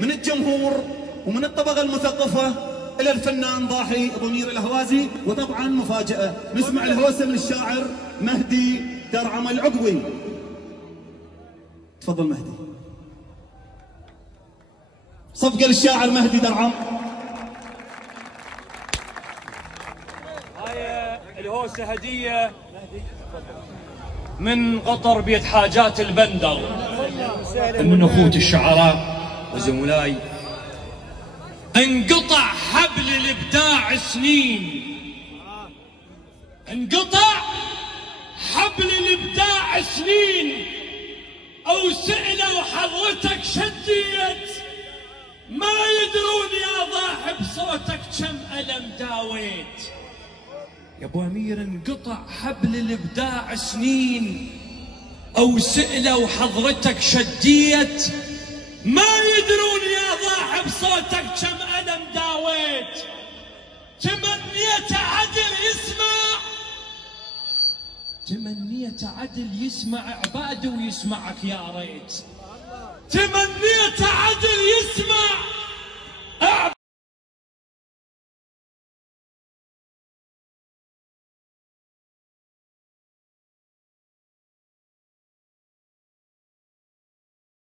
من الجمهور ومن الطبقة المثقفة إلى الفنان ضاحي ضمير الأهوازي. وطبعا مفاجأة، نسمع الهوسة من الشاعر مهدي درعم العقبي. تفضل مهدي. صفقة للشاعر مهدي درعم. هاي الهوسة هدية من قطر بيت حاجات البندر، من اخوتي الشعراء وزملائي. انقطع حبل الابداع سنين، انقطع حبل الابداع سنين، او سئلوا حضرتك شديت، ما يدرون يا ضاحي بصوتك كم ألم داويت. يا ابو امير انقطع حبل الابداع سنين، او سئلوا حضرتك شديت، ما يدرون يا ضاحي بصوتك كم ألم داويت. تمنيت عدل يسمع، تمنيت عدل يسمع عباده ويسمعك يا ريت. تمنيت عدل